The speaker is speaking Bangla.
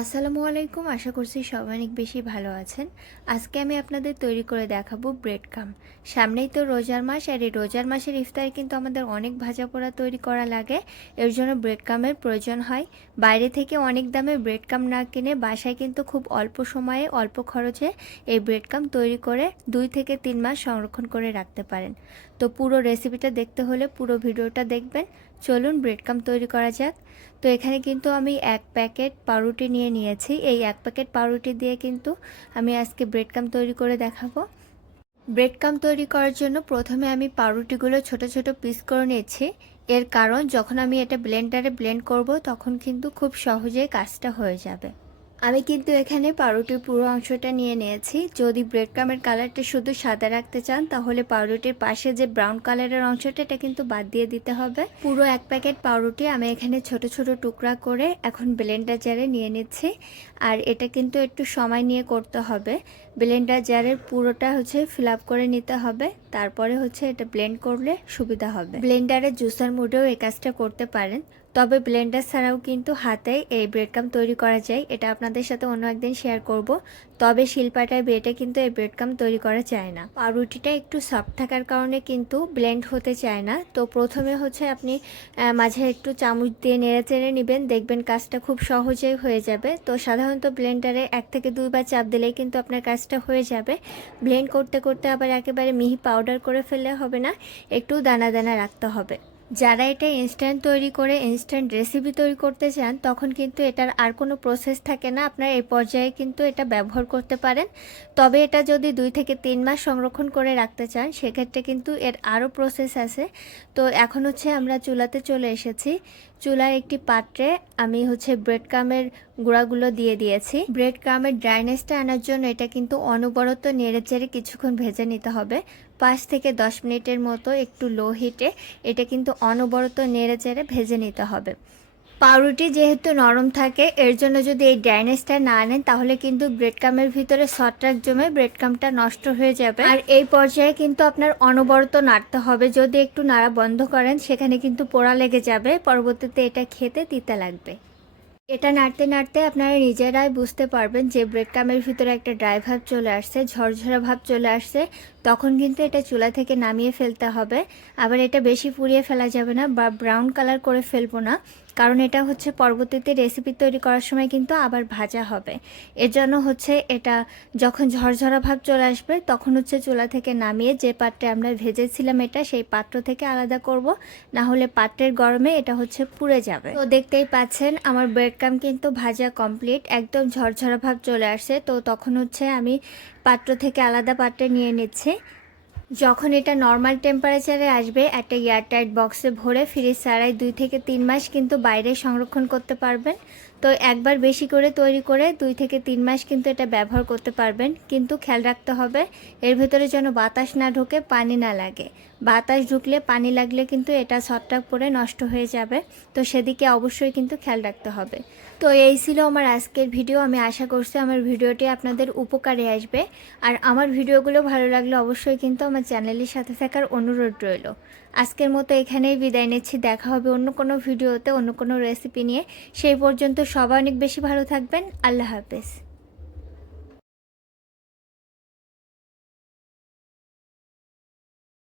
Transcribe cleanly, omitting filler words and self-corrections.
আসসালামু আলাইকুম। আশা করছি সবাই অনেক বেশি ভালো আছেন। আজকে আমি আপনাদের তৈরি করে দেখাবো ব্রেড ক্রাম্ব। সামনেই তো রোজার মাস, আর এই রোজার মাসের ইফতারে কিন্তু আমাদের অনেক ভাজা পোড়া তৈরি করা লাগে। এর জন্য ব্রেড ক্রাম্বের প্রয়োজন হয়। বাইরে থেকে অনেক দামে ব্রেড ক্রাম্ব না কিনে বাসায় কিন্তু খুব অল্প সময়ে অল্প খরচে এই ব্রেড ক্রাম্ব তৈরি করে 2 থেকে 3 মাস সংরক্ষণ করে রাখতে পারেন। তো পুরো রেসিপিটা দেখতে হলে পুরো ভিডিওটা দেখবেন। চলুন ব্রেড ক্রাম্ব তৈরি করা যাক। তো এখানে কিন্তু আমি 1 প্যাকেট পাউরুটি নিয়ে নিয়েছি। এই 1 প্যাকেট পাউরুটি দিয়ে কিন্তু আমি আজকে ব্রেড ক্রাম্ব তৈরি করে দেখাবো। ব্রেড ক্রাম্ব তৈরি করার জন্য প্রথমে আমি পাউরুটিগুলো ছোট ছোট পিস করে নিয়েছি। এর কারণ যখন আমি এটা ব্লেন্ডারে ব্লেন্ড করব তখন কিন্তু খুব সহজেই কাজটা হয়ে যাবে। আমি কিন্তু এখানে পাউরুটির পুরো অংশটা নিয়ে নিয়েছি। যদি ব্রেড ক্রাম্বের কালারটা শুধু সাদা রাখতে চান তাহলে পাউরুটির পাশে যে ব্রাউন কালারের অংশটা এটা কিন্তু বাদ দিয়ে দিতে হবে। পুরো 1 প্যাকেট পাউরুটি আমি এখানে ছোট ছোট টুকরা করে এখন ব্লেন্ডার জারে নিয়ে নিচ্ছি। আর এটা কিন্তু একটু সময় নিয়ে করতে হবে। ব্লেন্ডার জারের পুরোটা ফিল আপ করে নিতে হবে, তারপরে এটা ব্লেন্ড করলে সুবিধা হবে। ব্লেন্ডারে জুসার মুডেও এই কাজটা করতে পারেন, তবে ব্লেন্ডার ছাড়াও কিন্তু হাতে এই ব্রেড ক্রাম্ব তৈরি করা যায়। এটা আপনাদের সাথে অন্য একদিন শেয়ার করব। তবে শিলপাটায় বেটে কিন্তু এই ব্রেড ক্রাম্ব তৈরি করা যায় না। পাউরুটিটা একটু সফট থাকার কারণে কিন্তু ব্লেন্ড হতে চায় না। তো প্রথমে আপনি মাঝে একটু চামচ দিয়ে নেড়ে চেড়ে নেবেন, দেখবেন কাজটা খুব সহজেই হয়ে যাবে। তো সাধারণত ব্লেন্ডারে 1 থেকে 2 বার চাপ দিলেই কিন্তু আপনার কাজটা হয়ে যাবে। ব্লেন্ড করতে করতে আবার একেবারে মিহি পাউডার করে ফেললে হবে না, একটু দানা দানা রাখতে হবে। যারা এটা ইনস্ট্যান্ট তৈরি করে ইনস্ট্যান্ট রেসিপি তৈরি করতে চান তখন কিন্তু এটার আর কোনো প্রসেস থাকে না, আপনারা এই পর্যায়ে কিন্তু এটা ব্যবহার করতে পারেন। তবে এটা যদি 2 থেকে 3 মাস সংরক্ষণ করে রাখতে চান সেক্ষেত্রে কিন্তু এর আরও প্রসেস আছে। তো এখন আমরা চুলাতে চলে এসেছি। চুলার একটি পাত্রে আমি ব্রেড ক্রাম্বের গুঁড়াগুলো দিয়ে দিয়েছি। ব্রেড ক্রাম্বের ড্রাইনেসটা আনার জন্য এটা কিন্তু অনবরত নেড়ে চেড়ে কিছুক্ষণ ভেজে নিতে হবে। 5 থেকে 10 মিনিটের মতো একটু লো হিটে এটা কিন্তু অনবরত নেড়ে চেড়ে ভেজে নিতে হবে। পাউরুটি যেহেতু নরম থাকে এর জন্য যদি এই ড্রাইনেসটা না আনেন তাহলে কিন্তু ব্রেড ক্রাম্বের ভিতরে ছত্রাক জমে ব্রেড ক্রাম্বটা নষ্ট হয়ে যাবে। আর এই পর্যায়ে কিন্তু আপনার অনবরত নাড়তে হবে। যদি একটু নাড়া বন্ধ করেন সেখানে কিন্তু পোড়া লেগে যাবে, পরবর্তীতে এটা খেতে তিতা লাগবে। এটা নাড়তে নাড়তে আপনারা নিজেরাই বুঝতে পারবেন যে ব্রেড ক্রাম্বের ভিতরে একটা ড্রাই ভাব চলে আসছে, ঝরঝরা ভাব চলে আসছে। তখন কিন্তু এটা চুলা থেকে নামিয়ে ফেলতে হবে। আবার এটা বেশি পুড়িয়ে ফেলা যাবে না বা ব্রাউন কালার করে ফেলবো না, কারণ এটা পরবর্তীতে রেসিপি তৈরি করার সময় কিন্তু আবার ভাজা হবে। এর জন্য এটা যখন ঝরঝরা ভাব চলে আসবে তখন চুলা থেকে নামিয়ে যে পাত্রে আমরা ভেজেছিলাম এটা সেই পাত্র থেকে আলাদা করব, না হলে পাত্রের গরমে এটা পুড়ে যাবে। তো দেখতেই পাচ্ছেন আমার ব্রেড ক্রাম্ব কিন্তু ভাজা কমপ্লিট, একদম ঝরঝরা ভাব চলে আসছে। তো তখন আমি পাত্র থেকে আলাদা পাত্রে নিয়ে নিচ্ছি। যখন এটা নর্মাল টেম্পারেচারে আসবে একটা এয়ারটাইট বক্সে ভরে ফ্রিজ ছাড়াই 2 থেকে 3 মাস কিন্তু বাইরে সংরক্ষণ করতে পারবেন। তো একবার বেশি করে তৈরি করে 2 থেকে 3 মাস কিন্তু এটা ব্যবহার করতে পারবেন, কিন্তু খেয়াল রাখতে হবে এর ভেতরে যেন বাতাস না ঢোকে, পানি না লাগে। বাতাস ঢুকলে পানি লাগলে কিন্তু এটা ছত্রাক পড়ে নষ্ট হয়ে যাবে। তো সেদিকে অবশ্যই কিন্তু খেয়াল রাখতে হবে। তো এই ছিল আমার আজকের ভিডিও। আমি আশা করছি আমার ভিডিওটি আপনাদের উপকারে আসবে। আর আমার ভিডিওগুলো ভালো লাগলে অবশ্যই কিন্তু আমার চ্যানেলের সাথে থাকার অনুরোধ রইল। আজকের মতো এখানেই বিদায় নিচ্ছি। দেখা হবে অন্য কোনো ভিডিওতে অন্য কোনো রেসিপি নিয়ে। সেই পর্যন্ত সবাই অনেক বেশি ভালো থাকবেন। আল্লাহ হাফেজ।